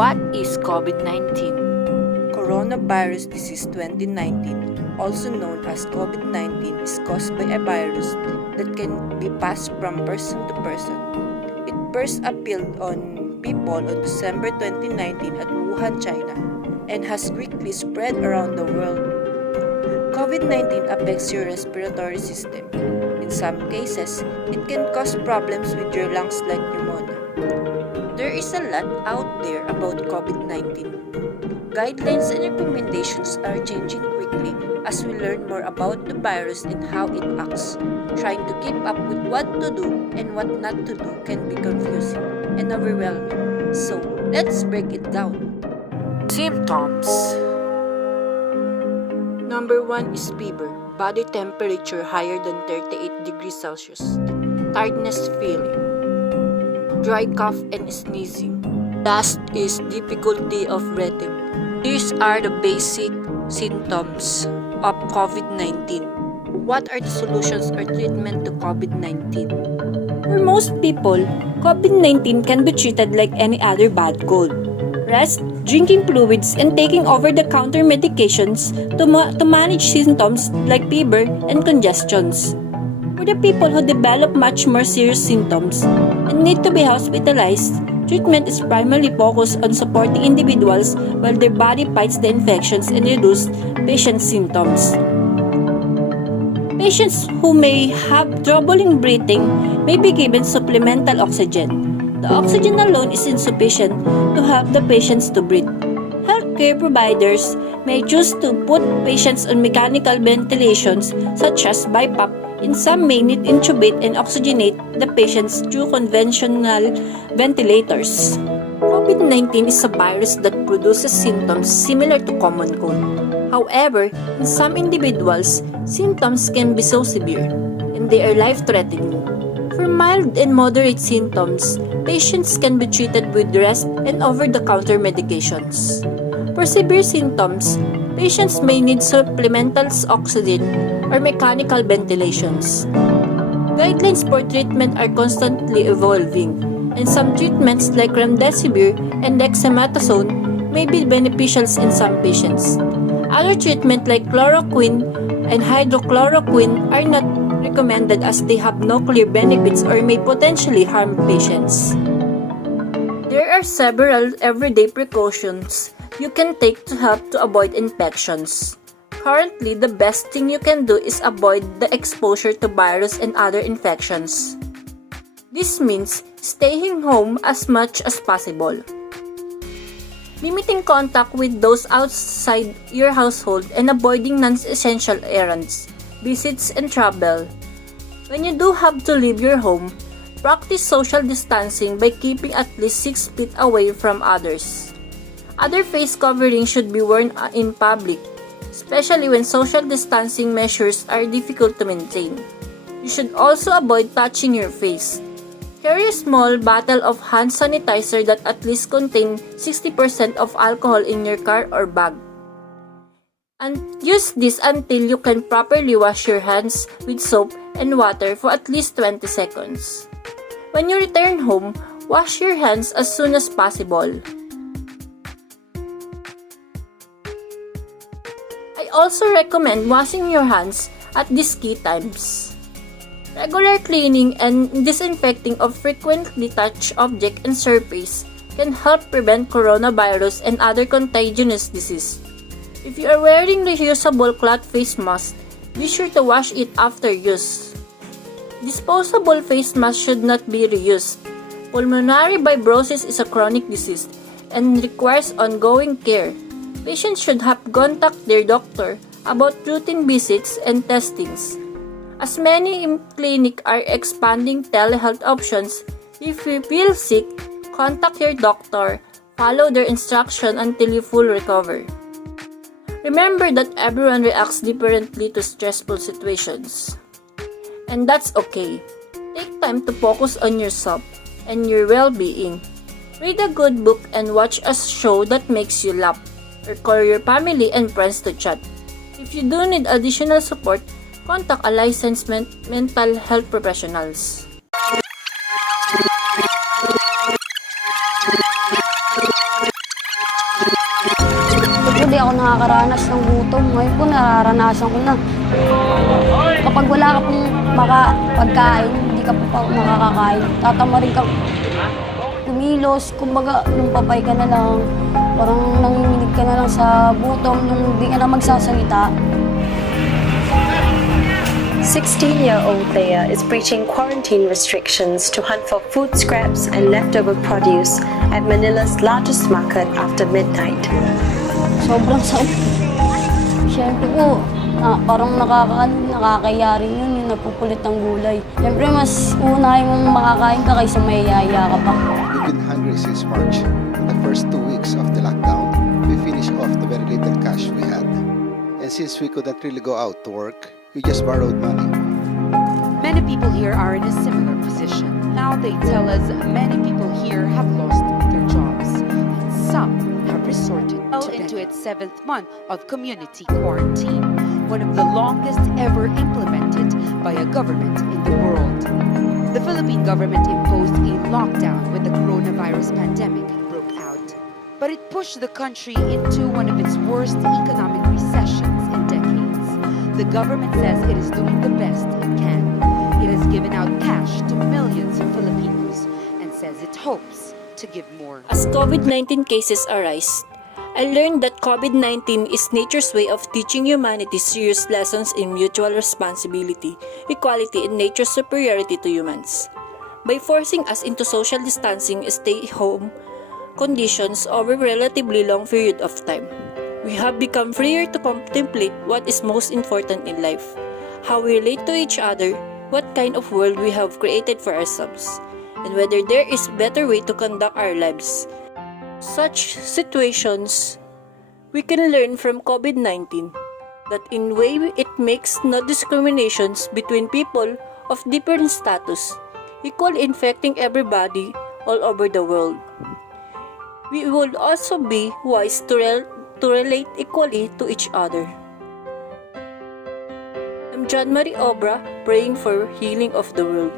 What is COVID-19? Coronavirus disease 2019, also known as COVID-19, is caused by a virus that can be passed from person to person. It first appeared on people on December 2019 at Wuhan, China, and has quickly spread around the world. COVID-19 affects your respiratory system. In some cases, it can cause problems with your lungs like pneumonia. There is a lot out there about COVID-19. Guidelines and recommendations are changing quickly as we learn more about the virus and how it acts. Trying to keep up with what to do and what not to do can be confusing and overwhelming. So, let's break it down. Symptoms. Number 1 is fever, body temperature higher than 38 degrees Celsius, tiredness feeling, dry cough and sneezing. Last is difficulty of breathing. These are the basic symptoms of COVID-19. What are the solutions or treatment to COVID-19? For most people, COVID-19 can be treated like any other bad cold. Rest, drinking fluids, and taking over-the-counter medications to manage symptoms like fever and congestions. For the people who develop much more serious symptoms and need to be hospitalized, treatment is primarily focused on supporting individuals while their body fights the infections and reduces patient symptoms. Patients who may have trouble in breathing may be given supplemental oxygen. The oxygen alone is insufficient to help the patients to breathe. Healthcare providers may choose to put patients on mechanical ventilations such as BiPAP, and some may need intubate and oxygenate the patients through conventional ventilators. COVID-19 is a virus that produces symptoms similar to common cold. However, in some individuals, symptoms can be so severe and they are life-threatening. For mild and moderate symptoms, patients can be treated with rest and over-the-counter medications. For severe symptoms, patients may need supplemental oxygen or mechanical ventilations. Guidelines for treatment are constantly evolving, and some treatments like remdesivir and dexamethasone may be beneficial in some patients. Other treatments like chloroquine and hydrochloroquine are not recommended as they have no clear benefits or may potentially harm patients. There are several everyday precautions you can take to help to avoid infections. Currently, the best thing you can do is avoid the exposure to virus and other infections. This means staying home as much as possible. Limiting contact with those outside your household and avoiding non-essential errands, visits, and travel. When you do have to leave your home, practice social distancing by keeping at least 6 feet away from others. Other face covering should be worn in public, especially when social distancing measures are difficult to maintain. You should also avoid touching your face. Carry a small bottle of hand sanitizer that at least contains 60% of alcohol in your car or bag. And use this until you can properly wash your hands with soap and water for at least 20 seconds. When you return home, wash your hands as soon as possible. I also recommend washing your hands at these key times. Regular cleaning and disinfecting of frequently touched objects and surfaces can help prevent coronavirus and other contagious diseases. If you are wearing reusable cloth face mask, be sure to wash it after use. Disposable face masks should not be reused. Pulmonary fibrosis is a chronic disease and requires ongoing care. Patients should have contact their doctor about routine visits and testings. As many clinics are expanding telehealth options, if you feel sick, contact your doctor, follow their instruction until you fully recover. Remember that everyone reacts differently to stressful situations. And that's okay. Take time to focus on yourself and your well-being. Read a good book and watch a show that makes you laugh, or call your family and friends to chat. If you do need additional support, contact a licensed mental health professionals. ako nakakaranas ng gutom. Ngayon po nararanasan ko na. Kapag wala ka pong pagkain, hindi ka po makakakain. Tatamarin ka kumilos, kumbaga lumpapay ka na lang. Parang nanginginig ka na lang sa gutom nung hindi ka na magsasalita. 16-year-old Thea is breaching quarantine restrictions to hunt for food scraps and leftover produce at Manila's largest market after midnight. Sobrang sakit. Siyempre po, parang nakakaya rin yun, yung napupulit ng gulay. Siyempre mas unahin mong makakain ka kaysa mayayaya ka pa. We've been hungry since March. The first 2 weeks of the lockdown, we finished off the very little cash we had. And since we couldn't really go out to work, we just borrowed money. Many people here are in a similar position. Now they tell us many people here have lost their jobs. Some have resorted into its 7th month of community quarantine, one of the longest ever implemented by a government in the world. The Philippine government imposed a lockdown when the coronavirus pandemic broke out, but it pushed the country into one of its worst economic recessions in decades. The government says it is doing the best it can. It has given out cash to millions of Filipinos and says it hopes to give more. As COVID-19 cases arise, I learned that COVID-19 is nature's way of teaching humanity serious lessons in mutual responsibility, equality, and nature's superiority to humans. By forcing us into social distancing and stay-home conditions over a relatively long period of time, we have become freer to contemplate what is most important in life, how we relate to each other, what kind of world we have created for ourselves, and whether there is a better way to conduct our lives. Such situations, we can learn from COVID-19 that in way it makes no discriminations between people of different status, equally infecting everybody all over the world. We would also be wise to relate equally to each other. I'm John Marie OBRA, praying for healing of the world.